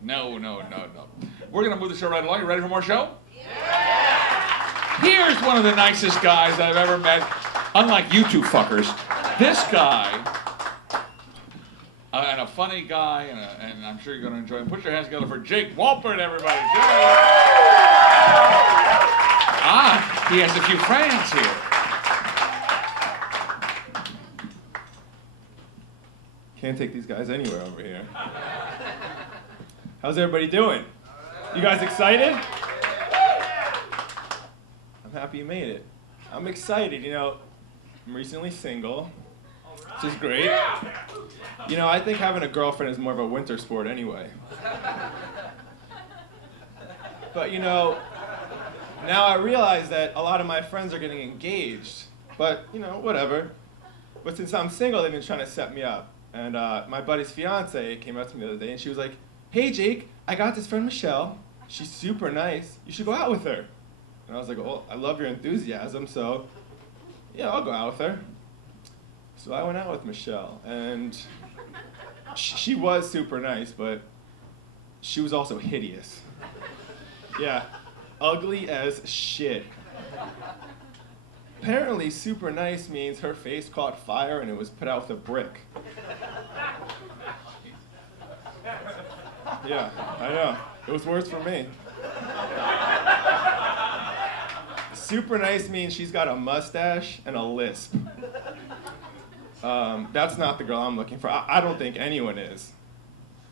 No. We're going to move the show right along. You ready for more show? Yeah! Here's one of the nicest guys I've ever met. Unlike you two fuckers. This guy, and a funny guy, and I'm sure you're going to enjoy him. Put your hands together for Jake Wolpert, everybody. He has a few friends here. Can't take these guys anywhere over here. How's everybody doing? You guys excited? I'm happy you made it. I'm excited, I'm recently single, which is great. I think having a girlfriend is more of a winter sport anyway. But now I realize that a lot of my friends are getting engaged. But, whatever. But since I'm single, they've been trying to set me up. And my buddy's fiance came up to me the other day, and she was like, "Hey, Jake, I got this friend Michelle. She's super nice. You should go out with her." And I was like, "Well, I love your enthusiasm, so yeah, I'll go out with her." So I went out with Michelle, and she was super nice, but she was also hideous. Yeah, ugly as shit. Apparently, super nice means her face caught fire and it was put out with a brick. Yeah, I know. It was worse for me. Super nice means she's got a mustache and a lisp. That's not the girl I'm looking for. I don't think anyone is.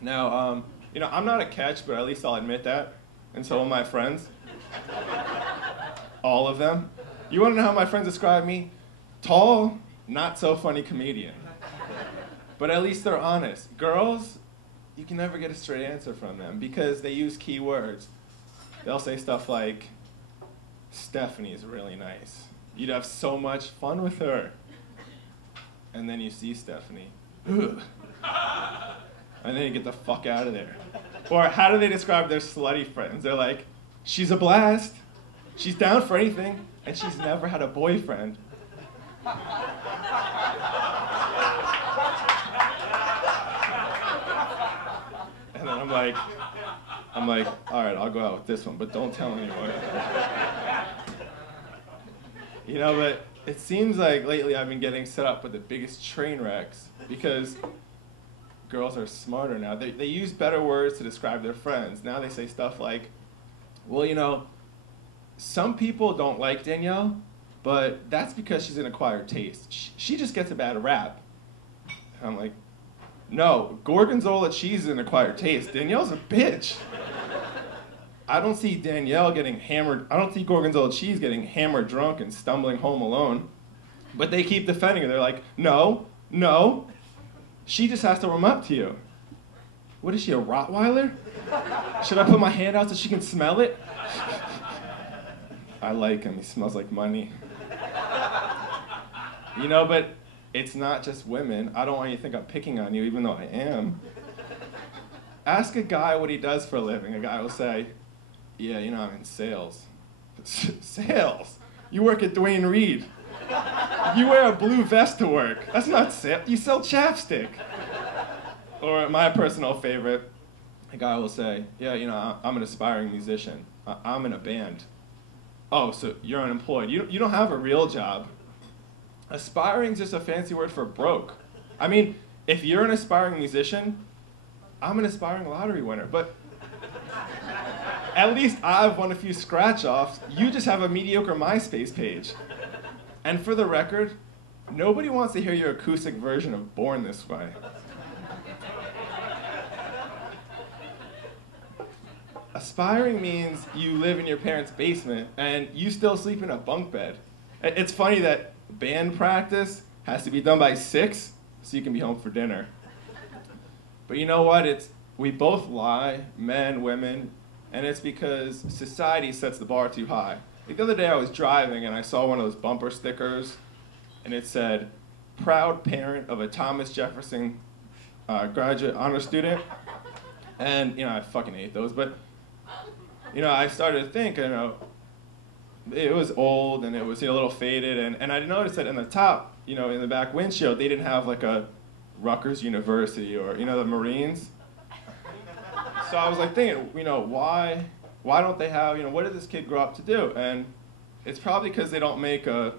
Now, I'm not a catch, but at least I'll admit that. And so will my friends. All of them. You want to know how my friends describe me? Tall, not so funny comedian. But at least they're honest. Girls, you can never get a straight answer from them because they use key words. They'll say stuff like, "Stephanie's really nice. You'd have so much fun with her." And then you see Stephanie. Ugh. And then you get the fuck out of there. Or how do they describe their slutty friends? They're like, "She's a blast. She's down for anything. And she's never had a boyfriend." And then I'm like, all right, I'll go out with this one, but don't tell anyone. But it seems like lately I've been getting set up with the biggest train wrecks because girls are smarter now. They use better words to describe their friends. Now they say stuff like, "Well, some people don't like Danielle, but that's because she's an acquired taste. She just gets a bad rap." And I'm like, no, Gorgonzola cheese is an acquired taste. Danielle's a bitch. I don't see Danielle getting hammered. I don't see Gorgonzola cheese getting hammered drunk and stumbling home alone. But they keep defending her. They're like, no, she just has to warm up to you. What is she, a Rottweiler? Should I put my hand out so she can smell it? I like him. He smells like money. But it's not just women. I don't want you to think I'm picking on you, even though I am. Ask a guy what he does for a living. A guy will say, "Yeah, I'm in sales." Sales? You work at Dwayne Reed. You wear a blue vest to work. That's not sales. You sell chapstick. Or my personal favorite, a guy will say, "Yeah, I'm an aspiring musician. I'm in a band." "Oh, so you're unemployed. You don't have a real job." Aspiring is just a fancy word for broke. I mean, if you're an aspiring musician, I'm an aspiring lottery winner. But at least I've won a few scratch-offs. You just have a mediocre MySpace page. And for the record, nobody wants to hear your acoustic version of Born This Way. Aspiring means you live in your parents' basement and you still sleep in a bunk bed. It's funny that band practice has to be done by 6 so you can be home for dinner. But you know what? We both lie, men, women, and it's because society sets the bar too high. Like the other day I was driving and I saw one of those bumper stickers and it said, "Proud parent of a Thomas Jefferson graduate honor student." And I fucking hate those, but I started to think, it was old and it was a little faded, and I noticed that in the top, in the back windshield, they didn't have like a Rutgers University or, the Marines. So I was like thinking, why don't they have, what did this kid grow up to do? And it's probably because they don't make a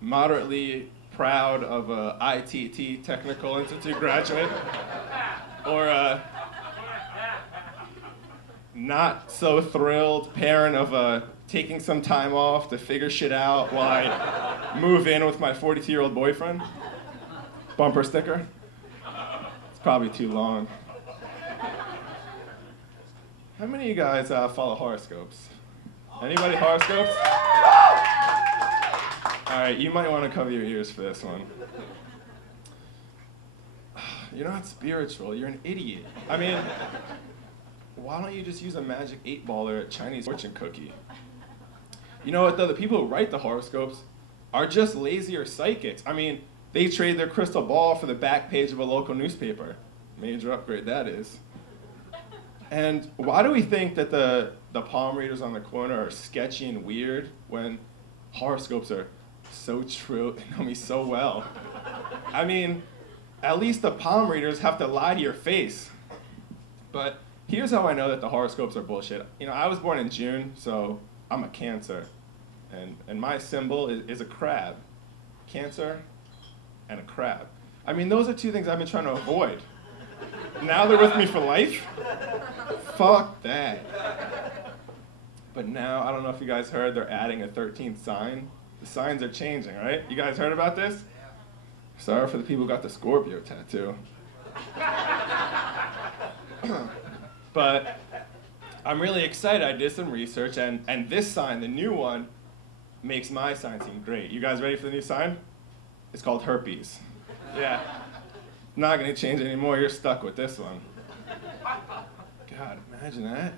moderately proud of a ITT Technical Institute graduate, or a not so thrilled parent of taking some time off to figure shit out while I move in with my 42-year-old boyfriend. Bumper sticker. It's probably too long. How many of you guys follow horoscopes? Anybody horoscopes? All right, you might want to cover your ears for this one. You're not spiritual, you're an idiot. I mean, why don't you just use a magic 8-ball or a Chinese fortune cookie? You know what though, the people who write the horoscopes are just lazier psychics. I mean, they trade their crystal ball for the back page of a local newspaper. Major upgrade that is. And why do we think that the palm readers on the corner are sketchy and weird when horoscopes are so true and know me so well? I mean, at least the palm readers have to lie to your face. But here's how I know that the horoscopes are bullshit. I was born in June, so I'm a Cancer. And my symbol is a crab. Cancer and a crab. I mean, those are two things I've been trying to avoid. Now they're with me for life? Fuck that. But now, I don't know if you guys heard, they're adding a 13th sign. The signs are changing, right? You guys heard about this? Sorry for the people who got the Scorpio tattoo. But I'm really excited. I did some research, and this sign, the new one, makes my sign seem great. You guys ready for the new sign? It's called herpes. Yeah. Not going to change it anymore. You're stuck with this one. God, imagine that.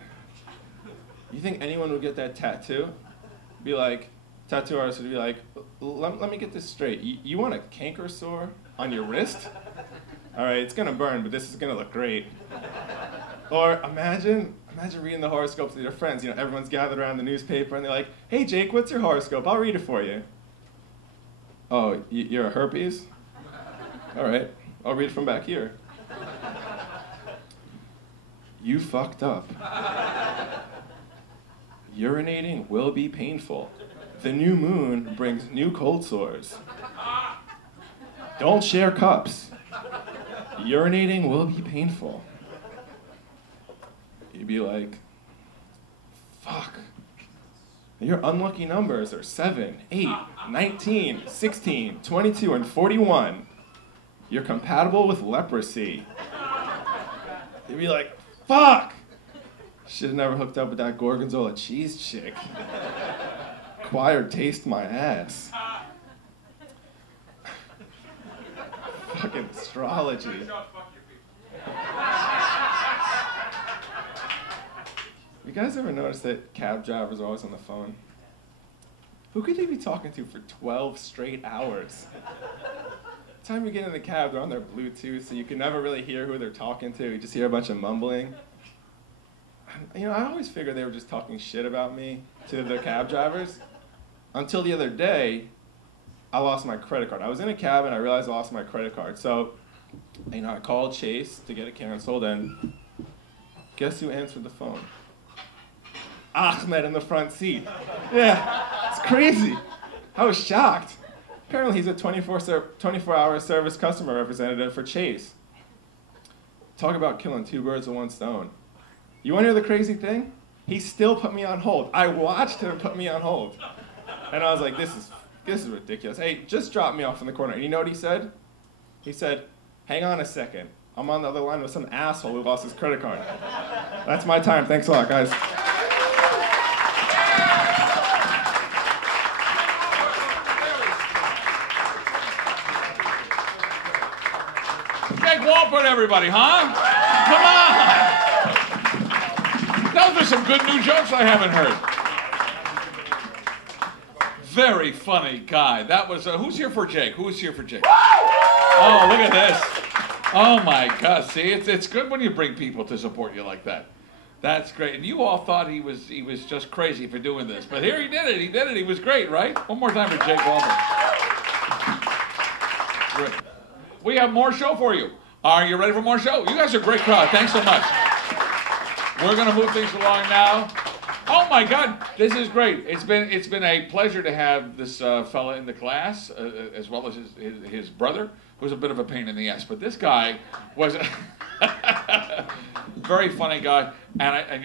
You think anyone would get that tattoo? Be like, tattoo artist would be like, let me get this straight. You want a canker sore on your wrist? All right, it's going to burn, but this is going to look great. Or imagine reading the horoscopes with your friends. Everyone's gathered around the newspaper, and they're like, hey, Jake, what's your horoscope? I'll read it for you. Oh, you're a herpes? All right, I'll read it from back here. You fucked up. Urinating will be painful. The new moon brings new cold sores. Don't share cups. Urinating will be painful. You'd be like, fuck. Your unlucky numbers are 7, 8, 19, 16, 22, and 41. You're compatible with leprosy. You'd be like, fuck! Should have never hooked up with that Gorgonzola cheese chick. Acquired taste my ass. Fucking astrology. You guys ever notice that cab drivers are always on the phone? Who could they be talking to for 12 straight hours? The time you get in the cab, they're on their Bluetooth, so you can never really hear who they're talking to. You just hear a bunch of mumbling. I always figured they were just talking shit about me to the cab drivers. Until the other day, I lost my credit card. I was in a cab and I realized I lost my credit card. So, I called Chase to get it canceled, and guess who answered the phone? Ahmed in the front seat. Yeah, it's crazy. I was shocked. Apparently he's a 24-hour service customer representative for Chase. Talk about killing two birds with one stone. You want to hear the crazy thing? He still put me on hold. I watched him put me on hold. And I was like, this is ridiculous. Hey, just drop me off in the corner. And you know what he said? He said, hang on a second. I'm on the other line with some asshole who lost his credit card. That's my time. Thanks a lot, guys. Jake Wolpert, everybody, huh? Come on! Those are some good new jokes I haven't heard. Very funny guy. That was, who's here for Jake? Who's here for Jake? Oh, look at this. Oh my God, see, it's good when you bring people to support you like that. That's great. And you all thought he was just crazy for doing this. But here he did it. He was great, right? One more time for Jake Wolpert. Great. We have more show for you. Are you ready for more show? You guys are a great crowd. Thanks so much. We're going to move things along now. Oh my God, this is great. It's been a pleasure to have this fella in the class, as well as his brother, who's a bit of a pain in the ass. But this guy was a very funny guy, and you're